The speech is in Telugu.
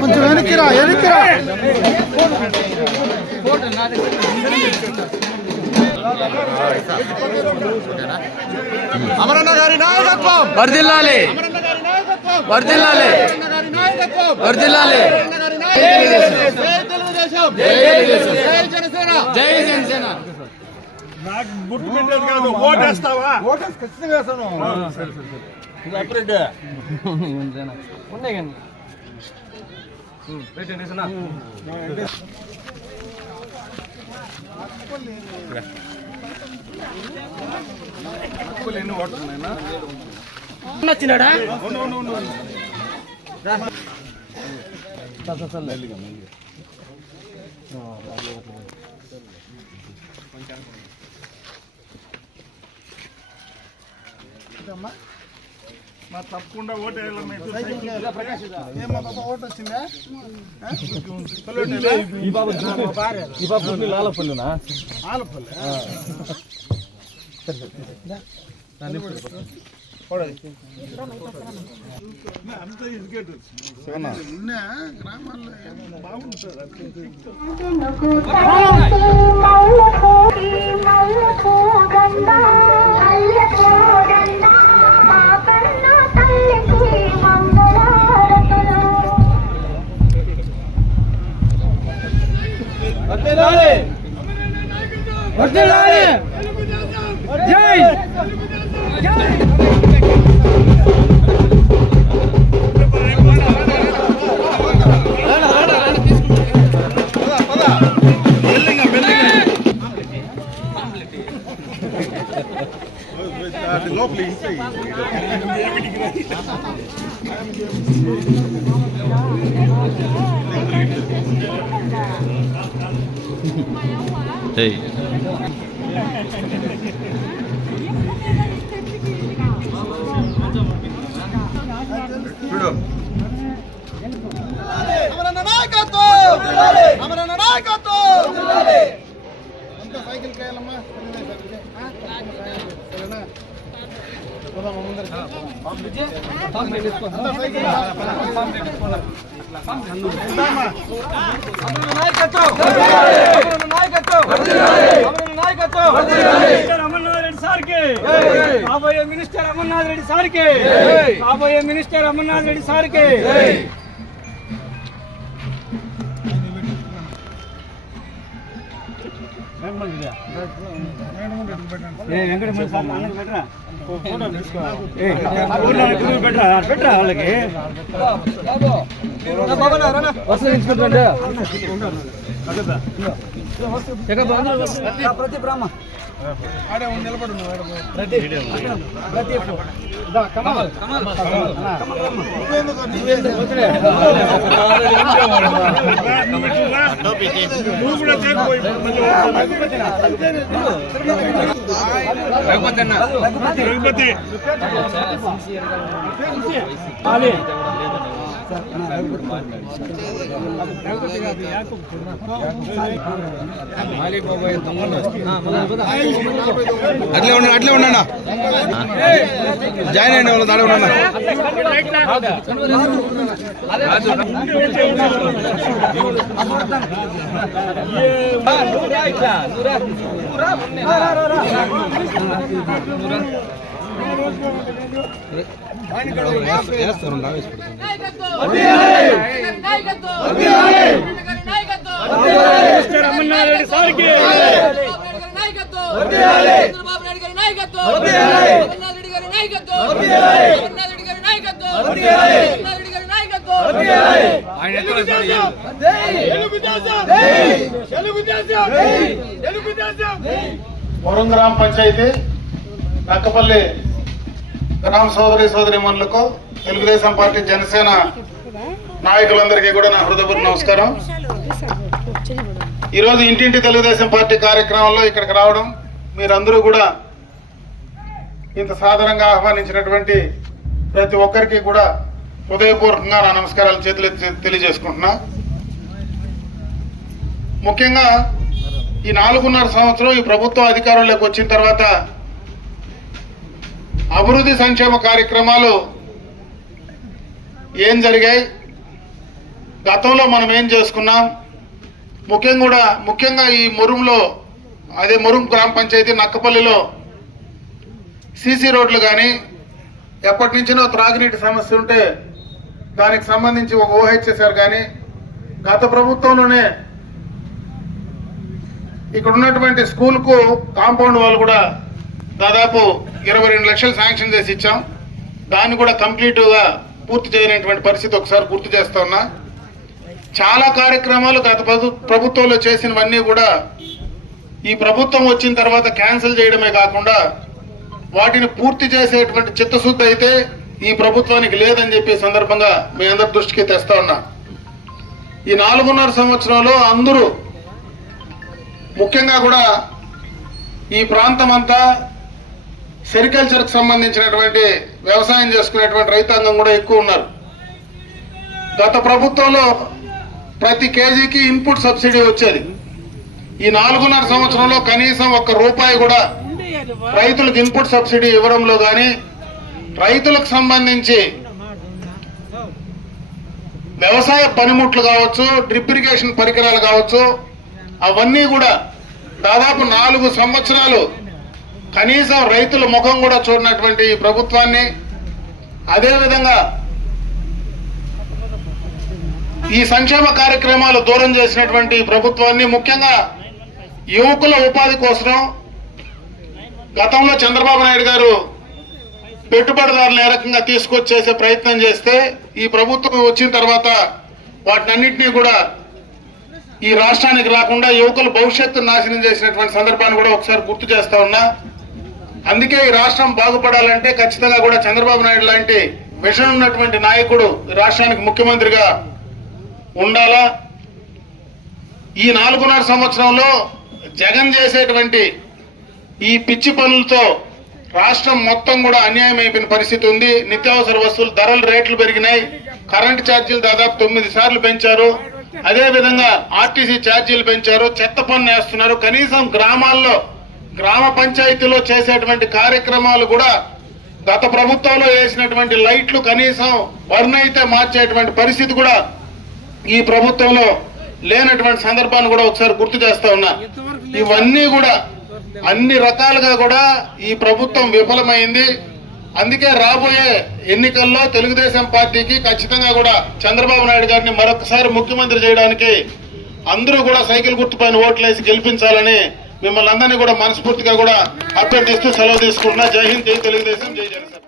కొంచెం వెనక్కిరా అమరన్న గారి నాయకత్వం వర్ధిల్లాలి, వర్ధిల్లాలి, వర్ధిల్లాలి. జై జనసేన. నాకు గుర్తు పెట్టేది కాదు, ఓటేస్తావా? ఓటేసి ఖచ్చితంగా వేస్తాను. ఉన్నాయి కానీ ఎన్ని ఓట్లున్నాయినా నచ్చినాడా తప్పకుండా ఓటు ఓటు వచ్చిందా? ఈ బాబు ఆలపల్లినా ఆలపల్లి అంతా ఎడ్యుకేట్ గ్రామాల్లో బాగుంటుంది. Hey. అమరన్న నాయకత్వం, అమరన్న నాయకత్వం. అంత సైకిల్ కాయాలమ్మా. కాబోయే మినిస్టర్ అమర్నాథ్ రెడ్డి సార్కే, కాబోయే మినిస్టర్ అమర్నాథ్ రెడ్డి సార్కే. పెట్టరా వాళ్ళకి ప్రతి బ్రాహ్మ ఆడే నిలబడు అట్లే ఉన్నా జాయిన్ అయిన వాళ్ళు దాడే ఉన్నా. అమర్నాథ్ సార్కి వరుణ్ గ్రామ పంచాయతీ నక్కపల్లి గ్రామ సోదరిమణులకు తెలుగుదేశం పార్టీ జనసేన నాయకులందరికీ కూడా నా హృదయపూర్వక నమస్కారం. ఈరోజు ఇంటింటి తెలుగుదేశం పార్టీ కార్యక్రమంలో ఇక్కడికి రావడం, మీరందరూ కూడా ఇంత సాధారణంగా ఆహ్వానించినటువంటి ప్రతి ఒక్కరికి కూడా హృదయపూర్వకంగా నా నమస్కారాలు చేతులెత్తి తెలియజేసుకుంటున్నా. ముఖ్యంగా ఈ 4.5 సంవత్సరం ఈ ప్రభుత్వం అధికారంలోకి వచ్చిన తర్వాత అభివృద్ధి సంక్షేమ కార్యక్రమాలు ఏం జరిగాయి, గతంలో మనం ఏం చేసుకున్నాం, ముఖ్యంగా ఈ మురుం గ్రామ పంచాయతీ నక్కపల్లిలో సీసీ రోడ్లు కానీ ఎప్పటి నుంచినో త్రాగునీటి సమస్య ఉంటే దానికి సంబంధించి ఒక ఓహెచ్ఎస్ఆర్ కానీ గత ప్రభుత్వంలోనే ఇక్కడ ఉన్నటువంటి స్కూల్కు కాంపౌండ్ వాళ్ళు కూడా దాదాపు 22 లక్షలు శాంక్షన్ చేసి ఇచ్చాం. దాన్ని కూడా కంప్లీట్గా పూర్తి చేయనటువంటి పరిస్థితి ఒకసారి గుర్తు చేస్తా ఉన్నా. చాలా కార్యక్రమాలు గత ప్రభుత్వంలో చేసినవన్నీ కూడా ఈ ప్రభుత్వం వచ్చిన తర్వాత క్యాన్సిల్ చేయడమే కాకుండా వాటిని పూర్తి చేసేటువంటి చిత్తశుద్ధి అయితే ఈ ప్రభుత్వానికి లేదని చెప్పి సందర్భంగా మీ అందరి దృష్టికి తెస్తా ఉన్నా. ఈ 4.5 సంవత్సరంలో అందరూ ముఖ్యంగా కూడా ఈ ప్రాంతం అంతా సెరికల్చర్కి సంబంధించినటువంటి వ్యవసాయం చేసుకునేటువంటి రైతాంగం కూడా ఎక్కువ ఉన్నారు. గత ప్రభుత్వంలో ప్రతి కేజీకి ఇన్పుట్ సబ్సిడీ వచ్చేది. ఈ 4.5 సంవత్సరంలో కనీసం ₹1 కూడా రైతులకు ఇన్పుట్ సబ్సిడీ ఇవ్వడంలో కానీ, రైతులకు సంబంధించి వ్యవసాయ పనిముట్లు కావచ్చు, డ్రిప్ ఇరిగేషన్ పరికరాలు కావచ్చు, అవన్నీ కూడా దాదాపు 4 సంవత్సరాలు కనీసం రైతుల ముఖం కూడా చూడనటువంటి ఈ ప్రభుత్వాన్ని, అదేవిధంగా ఈ సంక్షేమ కార్యక్రమాలు దూరం చేసినటువంటి ప్రభుత్వాన్ని, ముఖ్యంగా యువకుల ఉపాధి కోసం గతంలో చంద్రబాబు నాయుడు గారు పెట్టుబడిదారులు ఏ రకంగా తీసుకొచ్చేసే ప్రయత్నం చేస్తే ఈ ప్రభుత్వం వచ్చిన తర్వాత వాటినన్నింటినీ కూడా ఈ రాష్ట్రానికి రాకుండా యువకుల భవిష్యత్తు నాశనం చేసినటువంటి సందర్భాన్ని కూడా ఒకసారి గుర్తు చేస్తా ఉన్నా. అందుకే ఈ రాష్ట్రం బాగుపడాలంటే ఖచ్చితంగా కూడా చంద్రబాబు నాయుడు లాంటి విజన్ ఉన్నటువంటి నాయకుడు ఈ రాష్ట్రానికి ముఖ్యమంత్రిగా ఉండాలా. ఈ 4.5 సంవత్సరంలో జగన్ చేసేటువంటి ఈ పిచ్చి పనులతో రాష్ట్రం మొత్తం కూడా అన్యాయం అయిపోయిన పరిస్థితి ఉంది. నిత్యావసర వస్తువులు ధరలు రేట్లు పెరిగినాయి. కరెంటు ఛార్జీలు దాదాపు 9 సార్లు పెంచారు. అదేవిధంగా ఆర్టీసీ ఛార్జీలు పెంచారు. చెత్త పన్ను వేస్తున్నారు. కనీసం గ్రామాల్లో గ్రామ పంచాయతీలో చేసేటువంటి కార్యక్రమాలు కూడా గత ప్రభుత్వంలో వేసినటువంటి లైట్లు కనీసం బర్న్ అయితే మార్చేటువంటి పరిస్థితి కూడా ఈ ప్రభుత్వంలో లేనటువంటి సందర్భాన్ని కూడా ఒకసారి గుర్తు చేస్తా ఉన్నా. ఇవన్నీ కూడా అన్ని రకాలుగా కూడా ఈ ప్రభుత్వం విఫలమైంది. అందుకే రాబోయే ఎన్నికల్లో తెలుగుదేశం పార్టీకి ఖచ్చితంగా కూడా చంద్రబాబు నాయుడు గారిని మరొకసారి ముఖ్యమంత్రి చేయడానికి అందరూ కూడా సైకిల్ గుర్తుపైన ఓట్లేసి గెలిపించాలని మిమ్మల్ని అందరినీ కూడా మనస్ఫూర్తిగా కూడా అభ్యర్థిస్తూ సెలవు తీసుకుంటున్నా. జై హింద్, జై తెలుగుదేశం, జై జనసేన.